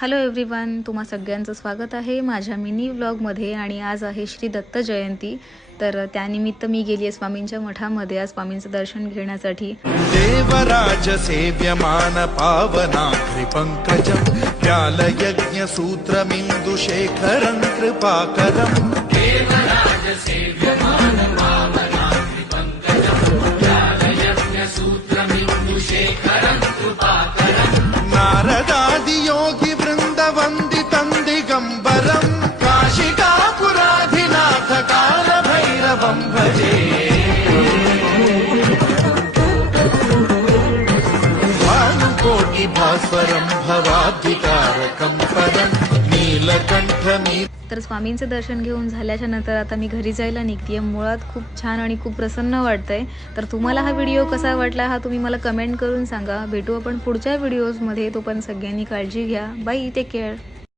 Hello everyone, तुम्हा सगळ्यांचं स्वागत आहे माझ्या मिनी व्लॉगमध्ये। आणि आज आहे श्री दत्त जयंती, तर त्यानिमित्त मी गेली आहे स्वामींच्या मठामध्ये आज स्वामींचं दर्शन घेण्यासाठी। देवराज सेव्यमान पावना त्रिपंकजं व्याल यज्ञ सूत्रमिंदु शेखरं कृपाकरं देवराज सेव्यमान पावना त्रिपंकजं व्याल यज्ञ सूत्रमिंदु शेखरं कृपाकरं नारदादि योगी वृंद वंदितं दिगंबरं काशिकापुराधिनाथ काल भैरवं भजे। भास्वरं भवाद्विकारकं परं नीलकंठमी। तर स्वामींचं दर्शन घेऊन झाल्याच्या नंतर आता मी घरी जायला निघतेय। मुळात खूप छान आणि खूप प्रसन्न वाटतंय। तर तुम्हाला हा व्हिडिओ कसा वाटला हा तुम्ही मला कमेंट करून सांगा। भेटू आपण पुढच्या व्हिडिओजमध्ये। तोपर्यंत सगळ्यांनी काळजी घ्या। Bye, take care.